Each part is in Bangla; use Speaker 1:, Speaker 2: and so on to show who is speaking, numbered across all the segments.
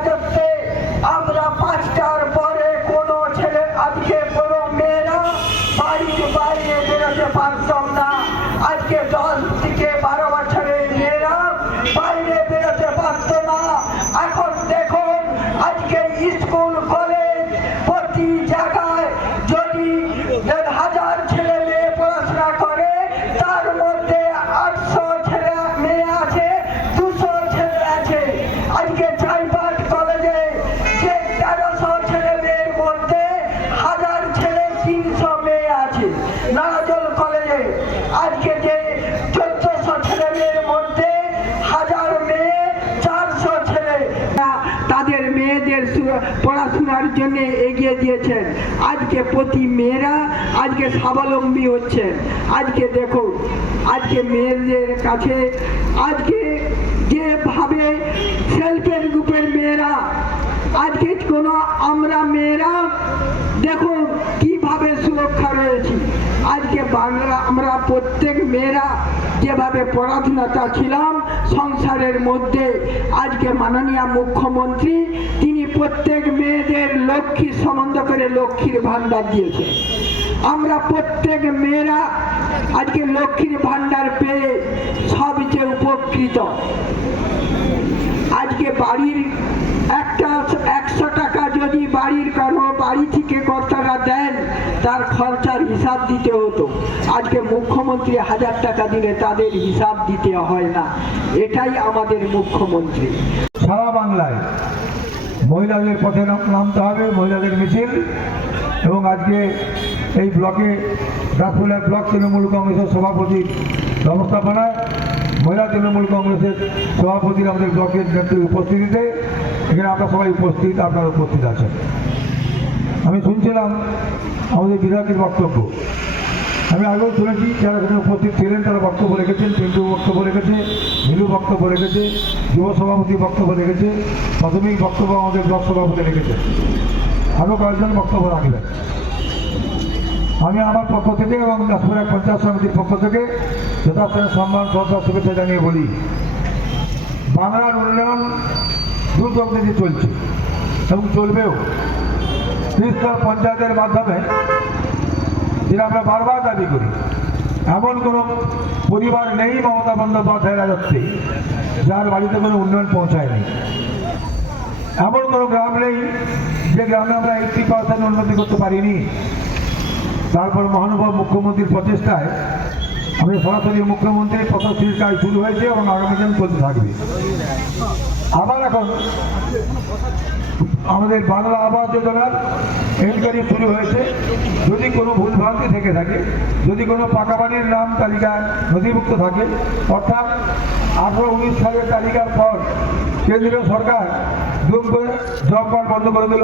Speaker 1: রাজত্বে মেয়েদের পড়াশোনার জন্য এগিয়ে দিয়েছেন। আজকে প্রতি মেয়েরা আজকে স্বাবলম্বী হচ্ছে। আজকে দেখো, আজকে মেয়েদের কাছে, আজকে যেভাবে সেলফের গ্রুপের মেয়েরা, আজকে কোনো আমরা মেয়েরা, দেখো আজকে বাংলা আমরা প্রত্যেক মেয়েরা যেভাবে পড়াশোনাটা ছিলাম, সংসারের মধ্যে আজকে মাননীয় মুখ্যমন্ত্রী, তিনি প্রত্যেক মেয়েদের লক্ষ্মীর সম্বন্ধ করে লক্ষ্মীর ভাণ্ডার দিয়েছে। আমরা প্রত্যেক মেয়েরা আজকে লক্ষ্মীর ভাণ্ডার পেয়ে সবচেয়ে উপকৃত। আজকে বাড়ির একটা একশো টাকা যদি বাড়ির কারও বাড়ি থেকে কর্তারা দেন, তার খরচার হিসাব দিতে হতো। আজকে মুখ্যমন্ত্রী হাজার টাকা দিলে তাদের হিসাব দিতে হয় না। এটাই আমাদের মুখ্যমন্ত্রী।
Speaker 2: সারা বাংলায় মহিলাদের পথে নামতে হবে, মহিলাদের মিছিল। এবং আজকে এই ব্লকে ডাকফুলা ব্লক তৃণমূল কংগ্রেসের সভাপতির ব্যবস্থাপনায় মহিলা তৃণমূল কংগ্রেসের সভাপতির আমাদের ব্লকের নেত্রীর উপস্থিতিতে, এখানে আমরা সবাই উপস্থিত, আপনারা উপস্থিত আছেন। আমি শুনছিলাম আমাদের বিধায়কের বক্তব্য। আমি আগেও শুনেছি, যারা এখানে উপস্থিত ছিলেন, তারা বক্তব্য রেখেছেন পিন্টু বক্তব্য রেখেছে হিন্দু বক্তব্য রেখেছে, যুব সভাপতি বক্তব্য রেখেছে, প্রাথমিক বক্তব্য আমাদের ব্লক সভাপতি রেখেছে। আরও কয়েকজন বক্তব্য রাখবেন। আমি আমার পক্ষ থেকে এবং দাসপুরা পঞ্চায়েত সমিতির পক্ষ থেকে যথাস্থানে সম্মান, শ্রদ্ধা, শুভেচ্ছা জানিয়ে বলি, বাংলার উন্নয়ন দ্রুতগতিতে চলছে এবং চলবেও। ত্রিস্তর পঞ্চায়েতের মাধ্যমে যেটা আমরা বারবার দাবি করি। এমন কোনো পরিবার নেই মমতা বন্দ্যোপাধ্যায় রাজত্বে, যার বাড়িতে কোনো উন্নয়ন পৌঁছায়নি এমন কোনো গ্রাম নেই যে গ্রামে আমরা এইটটি পার্সেন্ট উন্নতি করতে পারিনি। তারপর মহানুভব মুখ্যমন্ত্রীর প্রচেষ্টায় আমি সরাসরি মুখ্যমন্ত্রী পথশ্রীর কাজ শুরু হয়েছে এবং আগামী দিন চলতে থাকবে। আবার এখন আমাদের বাংলা আবাস যোজনার এনকোয়ারি শুরু হয়েছে। যদি কোনো ভুলভ্রান্তি থেকে থাকে, যদি কোনো পাকা বাড়ির নাম তালিকায় নথিভুক্ত থাকে, অর্থাৎ আঠারো উনিশ সালের তালিকার পর কেন্দ্রীয় সরকার দুম করে জব কার্ড বন্ধ করে দিল,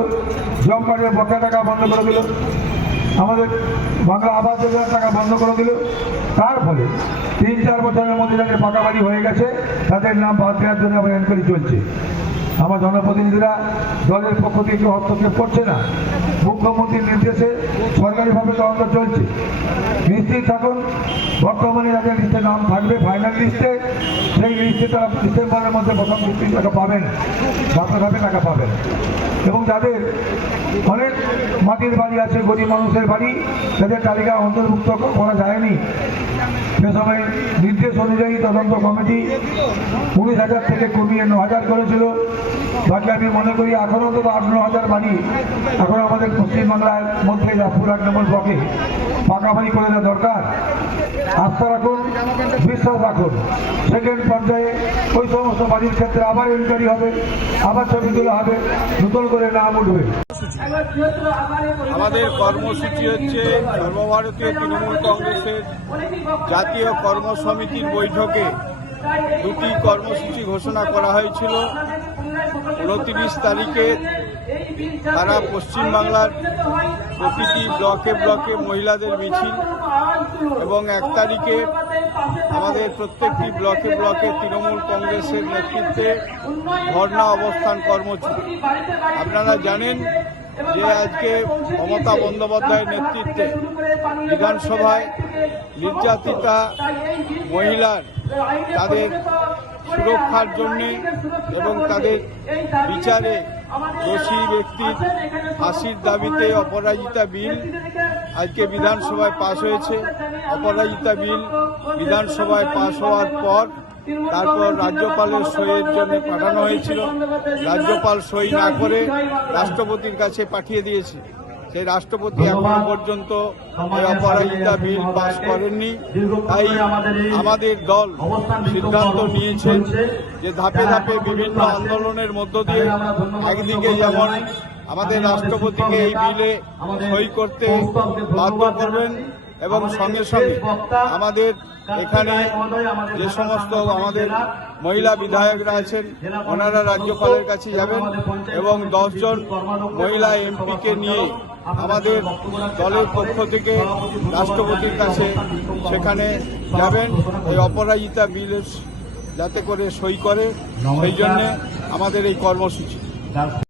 Speaker 2: জব কার্ডের বকেয়া টাকা বন্ধ করে দিল, আমাদের বাংলা আবাস যোজনার টাকা বন্ধ করে দিল, তার ফলে তিন চার বছরের মধ্যে যাদের পাকা বাড়ি হয়ে গেছে, তাদের নাম বাদ দেওয়ার জন্য আবার এনকোয়ারি চলছে। আমার জনপ্রতিনিধিরা দলের পক্ষ থেকে হস্তক্ষেপ করছে না। মুখ্যমন্ত্রীর নির্দেশে সরকারিভাবে তদন্ত চলছে। নিশ্চিত থাকুন, বর্তমানে যাদের লিস্টে নাম থাকবে ফাইনাল লিস্টে সেই লিস্টে তারা ডিসেম্বরের মধ্যে প্রথম কিস্তির টাকা পাবেন। ধাপে টাকা পাবেন। এবং যাদের অনেক মাটির বাড়ি আছে, গরিব মানুষের বাড়ি তাদের তালিকা অন্তর্ভুক্ত করা যায়নি, সে সময় নির্দেশ অনুযায়ী তদন্ত কমিটি উনিশ হাজার থেকে কমিয়ে ন হাজার করেছিল। বাকি আমি মনে করি এখনও তো আট, ন হাজার বাড়ি এখন আমাদের পশ্চিমবাংলার মধ্যে জাফর এক নম্বর ব্লকে পাকা বাড়ি করে দেওয়া দরকার, আস্থা রাখুন, বিশ্বাস রাখুন। সেকেন্ড পর্যায়ে ওই সমস্ত বাড়ির ক্ষেত্রে আবার ইনকোয়ারি হবে, আবার ছবি তোলা হবে, নতুন করে নাম উঠবে।
Speaker 3: আমাদের কর্মসূচি হচ্ছে সর্বভারতীয় তৃণমূল কংগ্রেসের জাতীয় কর্মসমিতির বৈঠকে দুটি কর্মসূচি ঘোষণা করা হয়েছিল। উনত্রিশ তারিখে সারা পশ্চিমবাংলার প্রতিটি ব্লকে ব্লকে মহিলাদের মিছিল এবং এক তারিখে আমাদের প্রত্যেকটি ব্লকে ব্লকে তৃণমূল কংগ্রেসের নেতৃত্বে ধর্ণা অবস্থান কর্মসূচি। আপনারা জানেন যে আজকে মমতা বন্দ্যোপাধ্যায়ের নেতৃত্বে বিধানসভায় নির্যাতিতা মহিলার তাদের সুরক্ষার জন্যে এবং তাদের বিচারে দোষী ব্যক্তির ফাঁসির দাবিতে অপরাজিতা বিল আজকে বিধানসভায় পাশ হয়েছে। অপরাজিতা বিল বিধানসভায় পাশ হওয়ার পর তারপর রাজ্যপালের সইয়ের জন্য পাঠানো হয়েছিল। রাজ্যপাল সই না করে রাষ্ট্রপতির কাছে পাঠিয়ে দিয়েছে। সেই রাষ্ট্রপতি এখনও পর্যন্ত অপরাধিতা অপরাজিতা বিল পাশ করেননি। তাই আমাদের দল সিদ্ধান্ত নিয়েছেন যে ধাপে ধাপে বিভিন্ন আন্দোলনের মধ্য দিয়ে একদিকে যেমন আমাদের রাষ্ট্রপতিকে এই বিলে সই করতে বাধ্য করবেন এবং সঙ্গে সঙ্গে আমাদের এখানে যে সমস্ত আমাদের মহিলা বিধায়করা আছেন ওনারা রাজ্যপালের কাছে যাবেন এবং দশজন মহিলা এমপিকে নিয়ে আমাদের দলের পক্ষ থেকে রাষ্ট্রপতির কাছে সেখানে যাবেন। এই অপরাজিতা বিলের যাতে করে সই করে সেই জন্যে আমাদের এই কর্মসূচি।